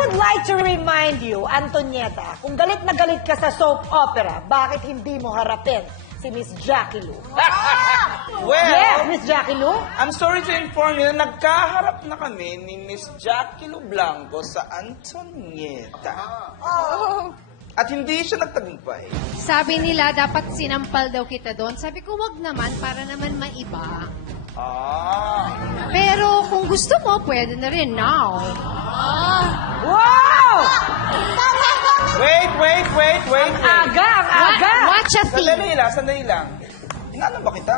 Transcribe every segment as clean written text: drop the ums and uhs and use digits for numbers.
would like to remind you, Antonieta, kung galit na galit ka sa soap opera, bakit hindi mo harapin si Miss Jackie Lou? Well, Yes, Miss Jackie Lou. I'm sorry to inform you na nagkaharap na kami ni Miss Jackie Lou Blanco sa Antonieta. At hindi siya nagtagumpay. Sabi nila, dapat sinampal daw kita doon. Sabi ko, wag naman, para naman maiba. Pero kung gusto mo, pwede na rin now. Wow! Wait. Ang aga! Watch a thing. Sandali lang. Inaano ba kita?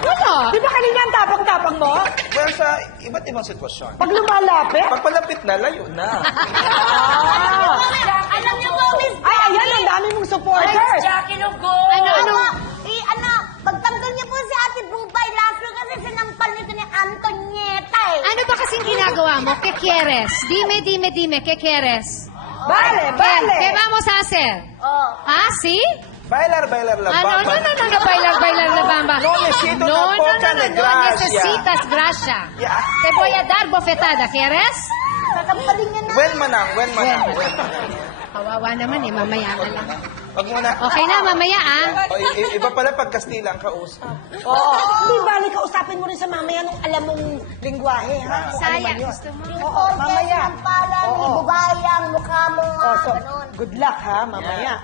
Wala. Di ba kanina ang tapang-tapang mo? Well, sa iba't ibang sitwasyon. Pag lumalapit? Pag palapit na, layo na. Alam niyo po, Miss Ay, ayan, ang dami mong supporters. Jackie Lugo! Pagtanggol niyo po si Ate Bubay last year kasi sinampal nito ni Antonieta eh. Ano ba kasing ginagawa mo? ¿Qué quieres? Dime, ¿qué quieres? Vale. ¿Qué vamos a hacer? Oh. ¿Ah, sí? Bailar la Ah, bamba. no, bailar la bamba. No necesito tampoco de no gracia. necesitas gracia. Yeah. Te voy a dar bofetada, ¿quieres? Sasampalin niya na. When manang. Kawawa naman eh, mamaya na lang. Wag muna. Okay na, mamaya ah. Iba pala pag Kastila ang kausap. Oo. Hindi, bali, kausapin mo rin sa mamaya nung alam mong lingwahe, ha? Kung ano Saya, man yun. gusto mo. Oo, mamaya. Sinampalan, Oo. ibubayang, mukha mo nga, Oh, so, ganun. good luck, ha, mamaya. Yeah.